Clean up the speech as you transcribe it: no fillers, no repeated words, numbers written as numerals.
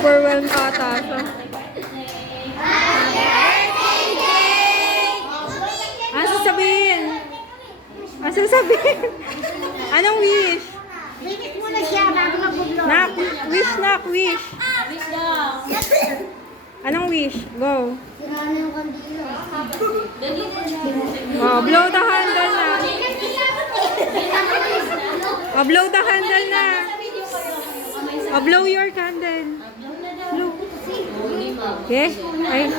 Na-overwhelmed ata siya. Ano sasabihin? Ano sasabihin? Anong wish? Limit muna siya bago mag-vlog. Nak, wish, nak, wish. Wish daw. Anong wish? Go. Sira na yung kandila. Oh, blow the handle na. Oh, blow the handle na. Oh, blow your candle. Blow. Okay? Ay.